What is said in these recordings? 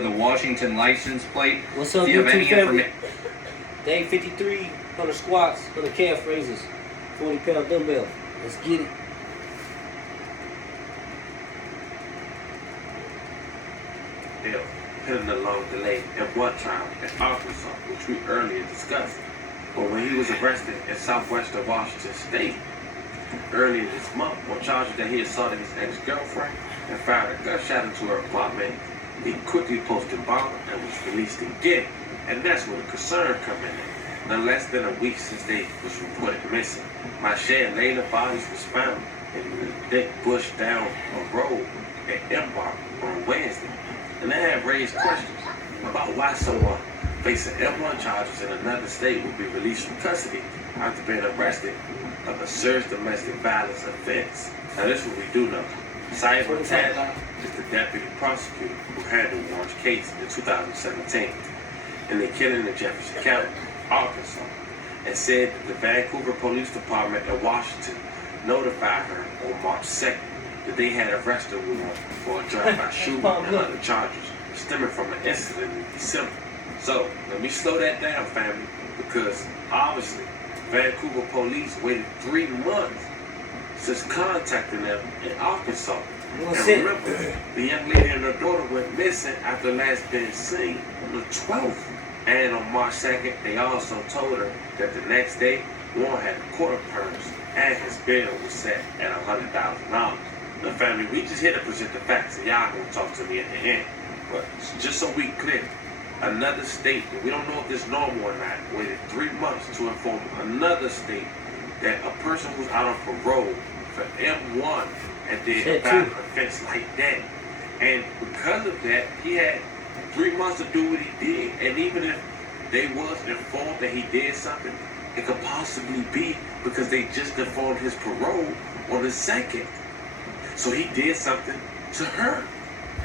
The Washington license plate. What's up, Do you have any YouTube family? information? Day 53, 100 squats, 100 calf raises, 40-pound dumbbell. Let's get it. Bill hit a long delay in one trial in Arkansas, which we earlier discussed. But when he was arrested in southwestern Washington State earlier this month on charges that he assaulted his ex-girlfriend and fired a gunshot into her apartment, he quickly posted bond and was released again. And that's where the concern come in. No less than a week since they was reported missing, Mache and Layla bodies was found in a thick bush down a road at Embark on Wednesday. And that had raised questions about why someone facing M1 charges in another state would be released from custody after being arrested of a serious domestic violence offense. Now this is what we do know. Cyber Tadley is the deputy prosecutor who handled Warren's case in 2017 in the killing in Jefferson County, Arkansas, and said that the Vancouver Police Department in Washington notified her on March 2nd that they had arrested Warren for a drive-by shooting and other charges stemming from an incident in December. So, let me slow that down, family, because obviously Vancouver police waited 3 months since contacting them in Arkansas. And remember, the young lady and her daughter went missing after last being seen on the 12th. And on March 2nd, they also told her that the next day, Warren had a court appearance and his bail was set at $100,000. The family, we just here to present the facts, and y'all gonna talk to me at the end. But just so we clear, another state, and we don't know if this normal or not, waited 3 months to inform another state that a person who's out on parole for M1 and did a violent offense like that. And because of that, he had 3 months to do what he did. And even if they was informed that he did something, it could possibly be because they just informed his parole on the 2nd. So he did something to her.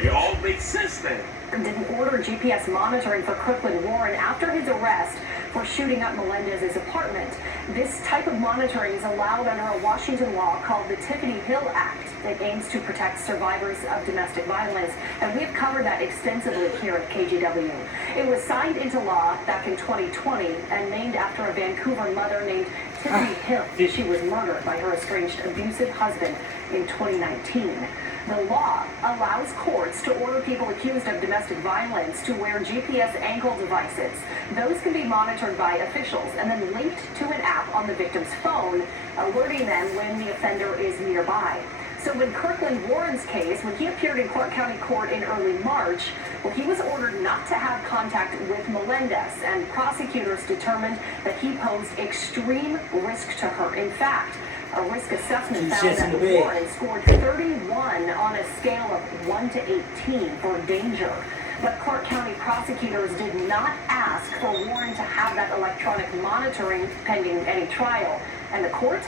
It all makes sense now. Didn't order GPS monitoring for Kirkland Warren after his arrest for shooting up Melendez's apartment. This type of monitoring is allowed under a Washington law called the Tiffany Hill Act that aims to protect survivors of domestic violence, and we have covered that extensively here at KGW. It was signed into law back in 2020 and named after a Vancouver mother named Tiffany Hill. She was murdered by her estranged abusive husband in 2019. The law allows courts to order people accused of domestic violence to wear GPS ankle devices. Those can be monitored by officials and then linked to an app on the victim's phone, alerting them when the offender is nearby. So in Kirkland Warren's case, when he appeared in Clark County Court in early March, well, he was ordered not to have contact with Melendez, and prosecutors determined that he posed extreme risk to her. In fact, a risk assessment found that Warren scored 31 on a scale of 1 to 18 for danger. But Clark County prosecutors did not ask for Warren to have that electronic monitoring pending any trial. And the court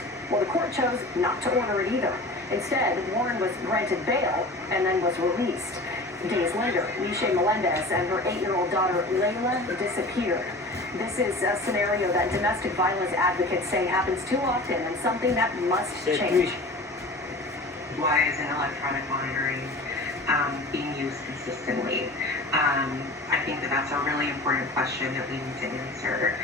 chose not to order it either. Instead, Warren was granted bail and then was released. Days later, Miche Melendez and her 8-year-old daughter Layla disappeared. This is a scenario that domestic violence advocates say happens too often and something that must change. Why isn't electronic monitoring being used consistently? I think that that's a really important question that we need to answer.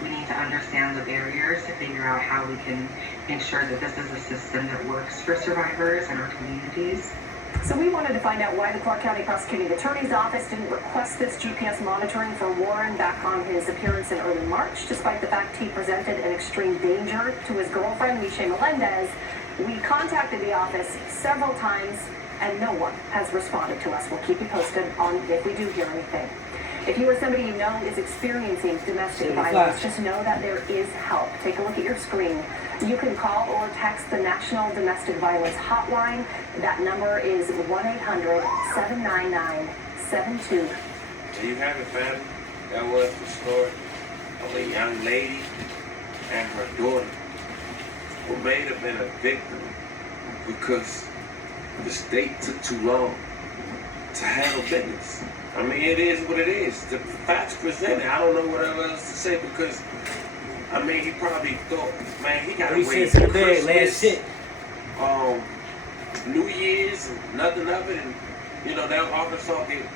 We need to understand the barriers to figure out how we can ensure that this is a system that works for survivors and our communities. So we wanted to find out why the Clark County Prosecuting Attorney's Office didn't request this GPS monitoring for Warren back on his appearance in early March, despite the fact he presented an extreme danger to his girlfriend, Miche Melendez. We contacted the office several times, and no one has responded to us. We'll keep you posted on if we do hear anything. If you or somebody you know is experiencing domestic violence, just know that there is help. Take a look at your screen. You can call or text the National Domestic Violence Hotline. That number is 1-800-799-72. There you have it, family. That was the story of a young lady and her daughter who may have been a victim because the state took too long to handle business. I mean, it is what it is. The facts presented. I don't know what else to say because, I mean, he probably thought, man, he got to wait for Christmas, New Year's, and nothing of it. And, you know, that Arkansas get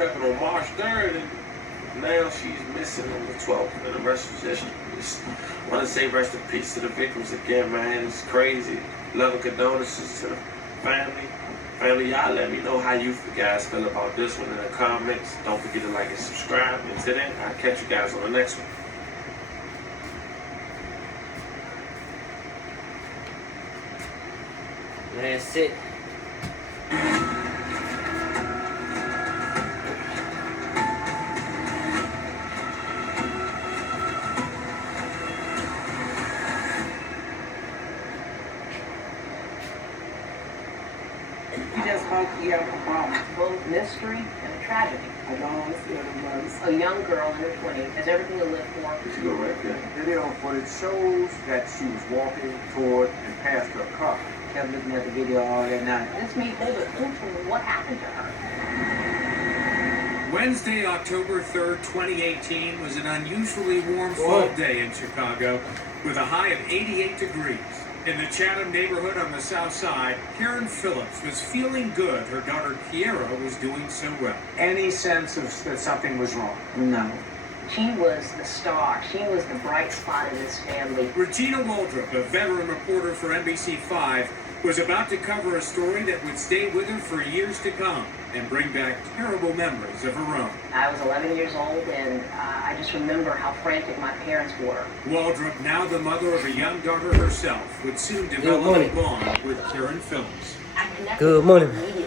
happened on March 3rd, and now she's missing on the 12th, and the rest is just want to say rest in peace to the victims again, man. It's crazy. Love and condolences to the family. Family, y'all let me know how you guys feel about this one in the comments. Don't forget to like and subscribe. Until then, I'll catch you guys on the next one. That's it. You just spoke here from Both mystery and a tragedy. a long series. A young girl in her 20s has everything to live for. You go right there. Video footage shows that she was walking toward and past her car. Kept looking at the video all that night. This made David think what happened to her. Wednesday, October 3rd, 2018 was an unusually warm fall day in Chicago with a high of 88 degrees. In the Chatham neighborhood on the south side, Karen Phillips was feeling good. Her daughter Kiera was doing so well. Any sense of that something was wrong? No. She was the star. She was the bright spot in this family. Regina Waldrop, a veteran reporter for NBC5, was about to cover a story that would stay with her for years to come and bring back terrible memories of her own. I was 11 years old, and I just remember how frantic my parents were. Waldrop, now the mother of a young daughter herself, would soon develop a bond with Karen Phillips. I connected Good with morning. her immediately.